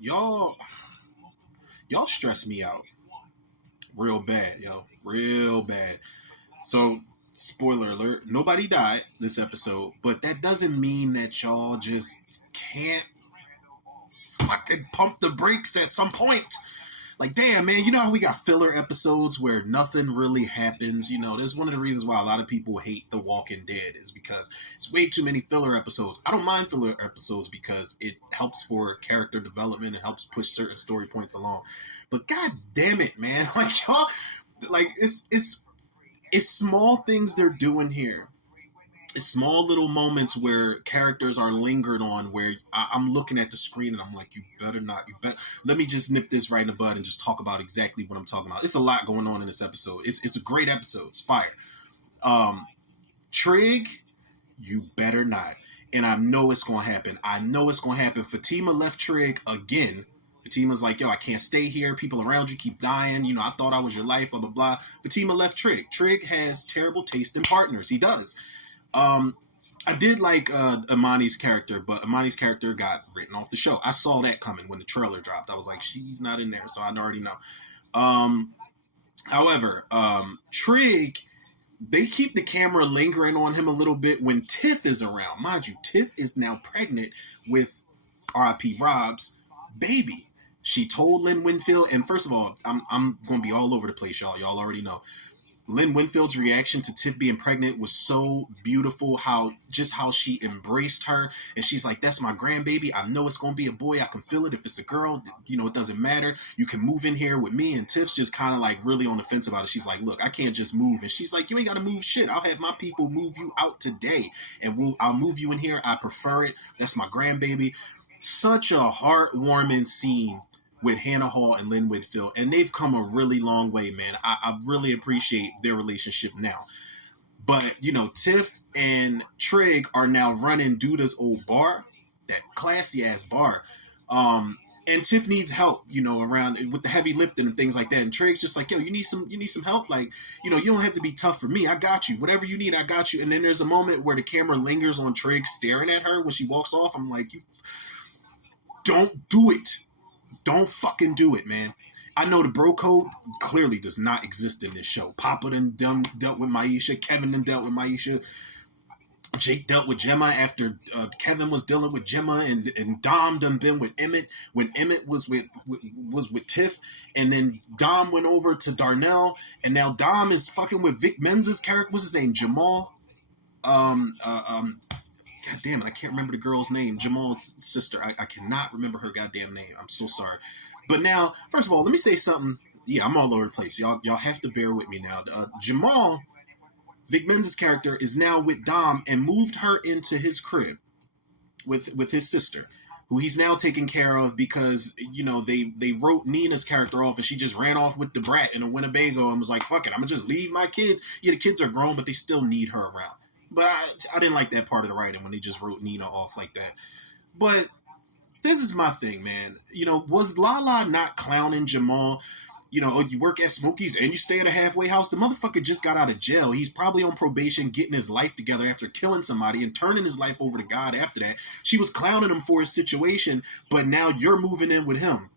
y'all y'all stress me out real bad, yo, real bad. So, spoiler alert: nobody died this episode, but that doesn't mean that y'all just can't fucking pump the brakes at some point. Like, damn, man, you know how we got filler episodes where nothing really happens? You know, there's one of the reasons why a lot of people hate The Walking Dead is because it's way too many filler episodes. I don't mind filler episodes because it helps for character development and helps push certain story points along. But god damn it, man, like y'all, like it's small things they're doing here. It's small little moments where characters are lingered on, where I'm looking at the screen and I'm like, you better not, you bet. Let me just nip this right in the bud and just talk about exactly what I'm talking about. It's a lot going on in this episode. It's a great episode. It's fire. Um, Trig, you better not. And I know it's going to happen. I know it's going to happen. Fatima left Trig again. Fatima's like, yo, I can't stay here. People around you keep dying. You know, I thought I was your life, blah, blah, blah. Fatima left Trig. Trig has terrible taste in partners. He does. I did like Imani's character, but Imani's character got written off the show. I saw that coming when the trailer dropped. I was like, she's not in there, so I already know. Um, However, Trig, they keep the camera lingering on him a little bit when Tiff is around. Mind you, Tiff is now pregnant with R.I.P. Rob's baby. She told Lynn Winfield, and first of all, I'm going to be all over the place, y'all. Y'all already know. Lynn Winfield's reaction to Tiff being pregnant was so beautiful. How she embraced her, and she's like, "That's my grandbaby. I know it's gonna be a boy. I can feel it. If it's a girl, you know, it doesn't matter. You can move in here with me." And Tiff's just kind of like really on the fence about it. She's like, "Look, I can't just move." And she's like, "You ain't gotta move shit. I'll have my people move you out today, and I'll move you in here. I prefer it. That's my grandbaby." Such a heartwarming scene with Hannah Hall and Lynn Whitfield, and they've come a really long way, man. I really appreciate their relationship now. But, you know, Tiff and Trig are now running Duda's old bar, that classy ass bar. And Tiff needs help, you know, around with the heavy lifting and things like that. And Trig's just like, yo, you need some help. Like, you know, you don't have to be tough for me. I got you. Whatever you need, I got you. And then there's a moment where the camera lingers on Trig staring at her when she walks off. I'm like, you don't do it. Don't fucking do it, man. I know the bro code clearly does not exist in this show. Papa done dealt with Maisha. Kevin done dealt with Maisha. Jake dealt with Gemma after Kevin was dealing with Gemma, and Dom done been with Emmett when Emmett was with Tiff, and then Dom went over to Darnell, and now Dom is fucking with Vic Menza's character. What's his name? Jamal. God damn it, I can't remember the girl's name. Jamal's sister. I cannot remember her goddamn name. I'm so sorry. But now, first of all, let me say something. Yeah, I'm all over the place. Y'all have to bear with me now. Jamal, Vic Menza's character, is now with Dom and moved her into his crib with his sister, who he's now taking care of because, you know, they wrote Nina's character off and she just ran off with the brat in a Winnebago and was like, fuck it, I'm gonna just leave my kids. Yeah, the kids are grown, but they still need her around. But I didn't like that part of the writing when they just wrote Nina off like that. But this is my thing, man. You know, was Lala not clowning Jamal? You know, you work at Smokey's and you stay at a halfway house. The motherfucker just got out of jail. He's probably on probation, getting his life together after killing somebody and turning his life over to God after that. She was clowning him for his situation, but now you're moving in with him.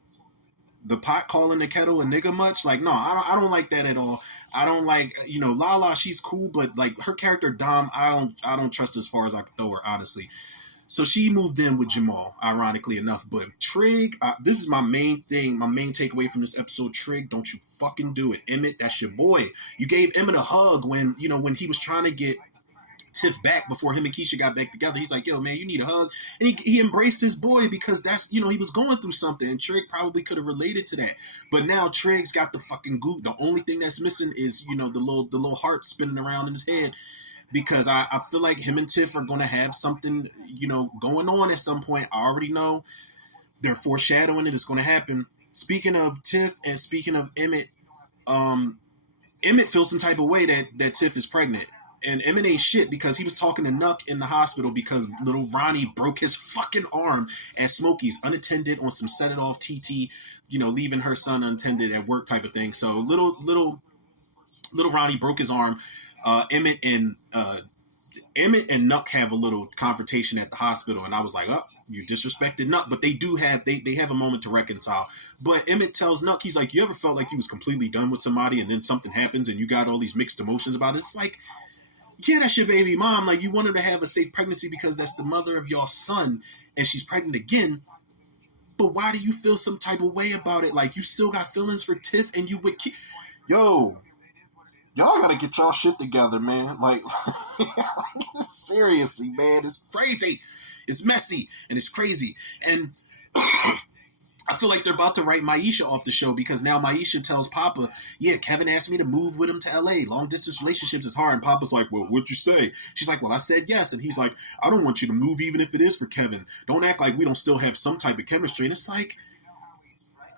The pot calling the kettle a nigga much? Like, no, I don't like that at all. I don't like, you know, Lala, she's cool, but like her character Dom, I don't trust as far as I can throw her, honestly. So she moved in with Jamal, ironically enough. But Trig, this is my main thing, my main takeaway from this episode. Trig, don't you fucking do it. Emmett, that's your boy. You gave Emmett a hug when, you know, when he was trying to get Tiff back before him and Keisha got back together. He's like, yo, man, you need a hug. And he embraced his boy because that's, you know, he was going through something. And Trig probably could have related to that. But now Trig's got the fucking goop. The only thing that's missing is, you know, the little heart spinning around in his head. Because I feel like him and Tiff are going to have something, you know, going on at some point. I already know they're foreshadowing it. It's going to happen. Speaking of Tiff and speaking of Emmett, Emmett feels some type of way that Tiff is pregnant. And Emmett ain't shit because he was talking to Nuck in the hospital because little Ronnie broke his fucking arm at Smokey's unattended on some set it off TT, you know, leaving her son unattended at work type of thing. So little Ronnie broke his arm. Emmett and Emmett and Nuck have a little confrontation at the hospital, and I was like, "Oh, you disrespected Nuck," but they do have they have a moment to reconcile. But Emmett tells Nuck, he's like, "You ever felt like you was completely done with somebody, and then something happens, and you got all these mixed emotions about it?" It's like, yeah, that's your baby mom. Like, you want her to have a safe pregnancy because that's the mother of your son, and she's pregnant again. But why do you feel some type of way about it? Like, you still got feelings for Tiff, and you would keep. Yo, y'all gotta get y'all shit together, man. Like, seriously, man, it's crazy. It's messy and it's crazy. And I feel like they're about to write Maisha off the show because now Maisha tells Papa, yeah, Kevin asked me to move with him to LA. Long distance relationships is hard. And Papa's like, well, what'd you say? She's like, well, I said yes. And he's like, I don't want you to move even if it is for Kevin. Don't act like we don't still have some type of chemistry. And it's like,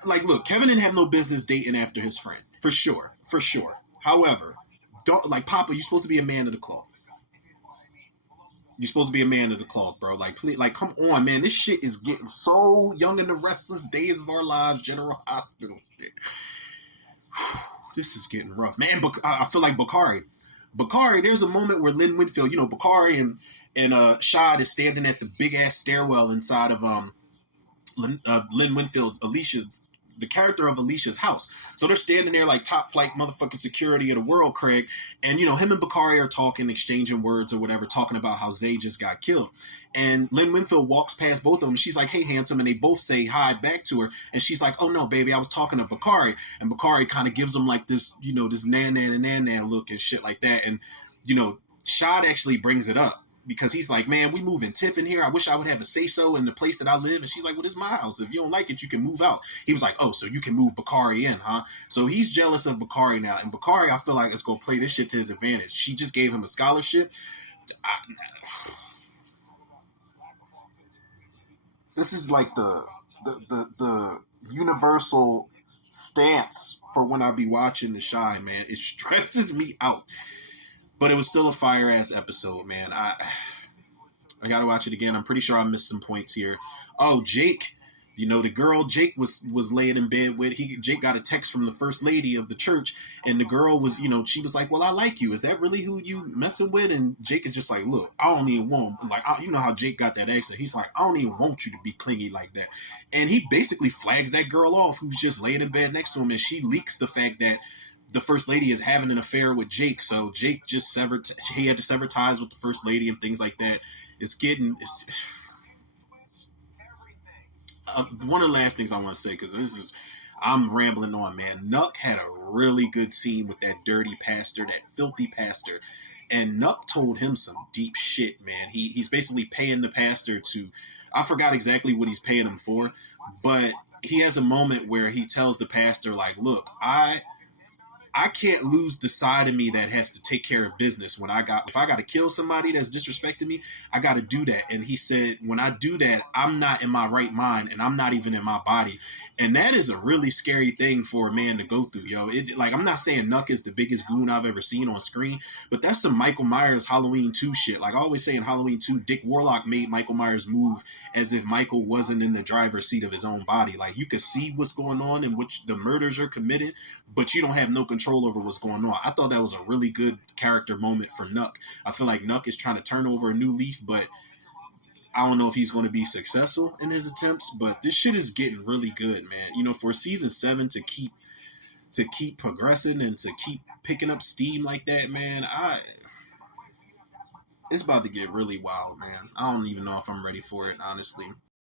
look, Kevin didn't have no business dating after his friend. For sure. For sure. However, don't like Papa, you're supposed to be a man of the cloth. You're supposed to be a man of the cloth, bro. Like, please, like, come on, man. This shit is getting so Young in the Restless Days of Our Lives, General Hospital shit. This is getting rough, man. But I feel like Bakari, there's a moment where Lynn Winfield, Bakari and Shad is standing at the big ass stairwell inside of Lynn Winfield's the character of Alicia's house. So they're standing there like top flight motherfucking security of the world, Craig. And, him and Bakari are talking, exchanging words or whatever, talking about how Zay just got killed. And Lynn Winfield walks past both of them. She's like, hey, handsome. And they both say hi back to her. And she's like, oh, no, baby, I was talking to Bakari. And Bakari kind of gives them like this, this nan look and shit like that. And, Shad actually brings it up. Because he's like, man, we moving Tiff in here. I wish I would have a say-so in the place that I live. And she's like, well, this is my house. If you don't like it, you can move out. He was like, oh, so you can move Bakari in, huh? So he's jealous of Bakari now. And Bakari, I feel like, is going to play this shit to his advantage. She just gave him a scholarship. This is like the universal stance for when I be watching The Chi, man. It stresses me out. But it was still a fire-ass episode, man. I gotta watch it again. I'm pretty sure I missed some points here. Oh, Jake. The girl Jake was laying in bed with. Jake got a text from the first lady of the church, and the girl was, she was like, well, I like you. Is that really who you messing with? And Jake is just like, look, I don't even want, like, you know how Jake got that accent. He's like, I don't even want you to be clingy like that. And he basically flags that girl off who's just laying in bed next to him, and she leaks the fact that the first lady is having an affair with Jake. So Jake just he had to sever ties with the first lady and things like that. One of the last things I want to say, because I'm rambling on, man. Nuck had a really good scene with that dirty pastor, that filthy pastor. And Nuck told him some deep shit, man. He's basically paying the pastor I forgot exactly what he's paying him for, but he has a moment where he tells the pastor, like, look, I can't lose the side of me that has to take care of business. If I got to kill somebody that's disrespecting me, I got to do that. And he said, when I do that, I'm not in my right mind and I'm not even in my body. And that is a really scary thing for a man to go through, yo. I'm not saying Nuck is the biggest goon I've ever seen on screen, but that's some Michael Myers Halloween 2 shit. Like I always say in Halloween 2, Dick Warlock made Michael Myers move as if Michael wasn't in the driver's seat of his own body. Like you could see what's going on and which the murders are committed, but you don't have no control over what's going on. I thought that was a really good character moment for Nuck. I feel like Nuck is trying to turn over a new leaf, but I don't know if he's going to be successful in his attempts. But this shit is getting really good, man. For season 7 to keep progressing and to keep picking up steam like that, man, it's about to get really wild, man. I don't even know if I'm ready for it, honestly.